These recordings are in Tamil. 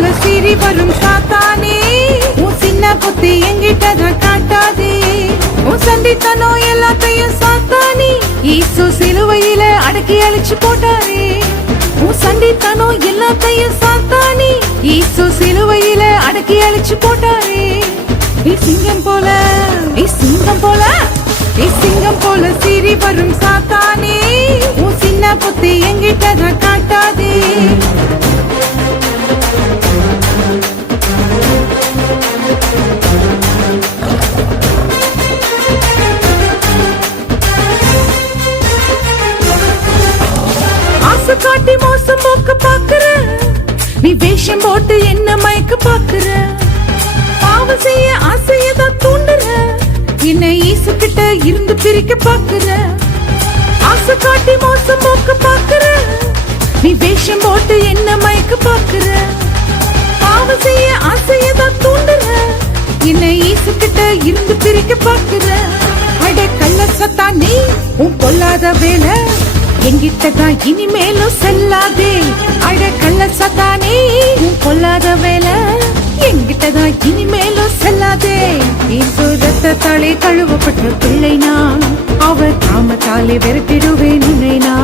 போல சீறி வரும் சாத்தானே. உன் சின்ன புத்தி எங்கிட்ட காட்டாதே. உன் சண்டித்தனம் எல்லாத்தையும் சாத்தானே. ஈசு சிலுவையில அடக்கி அழிச்சு போட்டாரே. உன் சண்டித்தனம் எல்லாத்தையும் சாத்தானே. ஈசு சிலுவையில அடக்கி அழிச்சு போட்டாரே. நீ சிங்கம் போல நீ சிங்கம் போல நீ சிங்கம் போல சீறி வரும் சாத்தானே. உன் சின்ன புத்தி எங்கிட்ட காட்டாதே. ஆசை காட்டி மோசம் போக்க பாக்குற. நீ வேஷம் போட்டு என்ன மயக்க பாக்குற? பாவம் செய்ய ஆசையதான் தூண்டுற. என்னை ஈசு கிட்ட இருந்து பிரிக்க பாக்குற. ஆசை காட்டி மோசம் போக்க பாக்குற. நீ வேஷம் போட்டு என்ன மயக்க பாக்குற? பாவம் செய்ய ஆசையதான் தூண்டுற. என்னை ஈசு கிட்ட இருந்து பிரிக்க பாக்குற. அட கள்ள சத்தா நீ உன் பொல்லாத வேலை. எங்கிட்டதான் இனிமேலும் செல்லாதே. அழகல்ல சதானே கொல்லாத வேலை எங்கிட்டதான் இனிமேலும் செல்லாதே. இயேசு ரத்தத்தாலே கழுவப்பட்ட பிள்ளை நான். அவர் காமத்தாலே விரட்டிடுவேன் நினைனா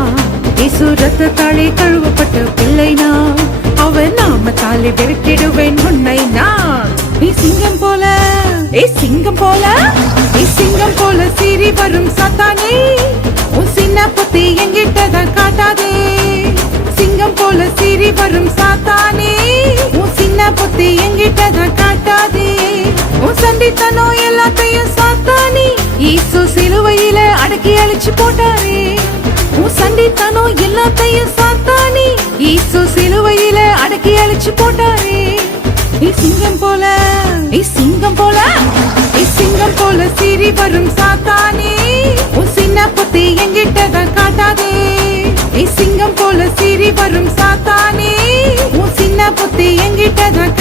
இசு இயேசு ரத்தத்தாலே கழுவப்பட்ட பிள்ளை நான். அவர் நாமத்தாலே விரட்டிடுவேன் உன்னை நான். நீ சிங்கம் போல ஏ சிங்கம் போல நீ சிங்கம் போல சீறி வரும் சத்தானே உன் சின்ன புத்தி எங்கிட்ட காட்டாதே. சிங்கம் போல சிரி வரும் சாத்தானே. உன் சின்ன புத்தி எங்கிட்ட காட்டாதே. உன் சண்டித்தனம் எல்லாத்தையும் சாத்தானே. ஈசு சிலுவையில அடக்கி அழிச்சு போட்டாரே. உன் சண்டித்தனோ எல்லாத்தையும் சாத்தானே. ஈசு சிலுவையில அடக்கி அழிச்சு போட்டாரே. நீ சிங்கம் போல நீ சிங்கம் போல நீ சிங்கம் போல சிரி வரும் சாத்தானே. வரும் சாத்தானே? உன் சின்ன புத்தி எங்கிட்ட தான்